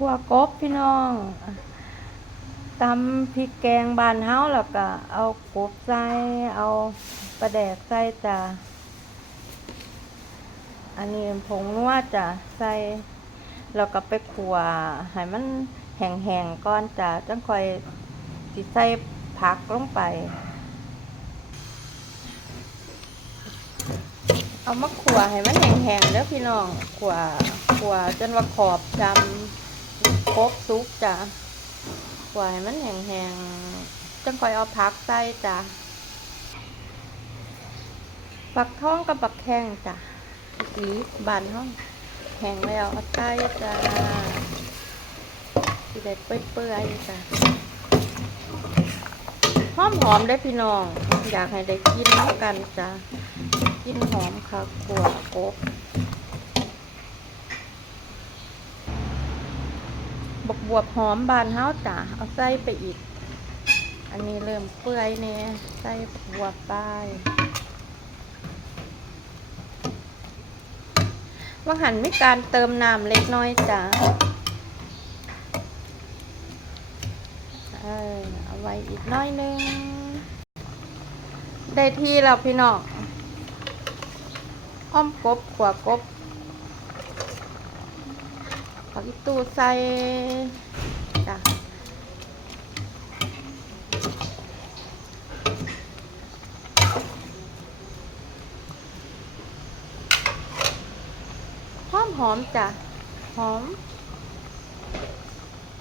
คั่วกบพี่น้องตำพริกแกงบ้านเฮาแล้วก็เอากบใส่เอาปลาแดกใส่จ้ะอันนี้ผงนัวจ้ะใส่แล้วก็ไปคั่วให้มันแห้งๆก่อนจ้ะจังค่อยสิใส่ผักลงไปเอามาคั่วให้มันแห้งๆเด้อพี่น้องคั่วจนว่าขอบดำกบสุกจ้ะคั่วให้มันแห้งๆจังค่อยเอาผักใส่จ้ะฟักทองกับบักแข้งจ้ะสีบานห้องแห้งแล้วเอาใส่จ้ะสิได้เปื่อยๆจ้ะหอมได้พี่น้องอยากให้ได้กินเหมือนกันจ้ะกินหอมค่ะขั่วกบบักบวบหอมบานเฮาจ้ะเอาใส่ไปอีกอันนี้เริ่มเปื่อยเนี่ยใส่บักบวบไปว่าหั่นมีการเติมน้ำเล็กน้อยจ้ะเอาไว้อีกน้อยนึงได้ที่แล้วพี่น้องอ้อมกบขั่วกบผักอีตูใส่จ้ะหอมจ้ะหอม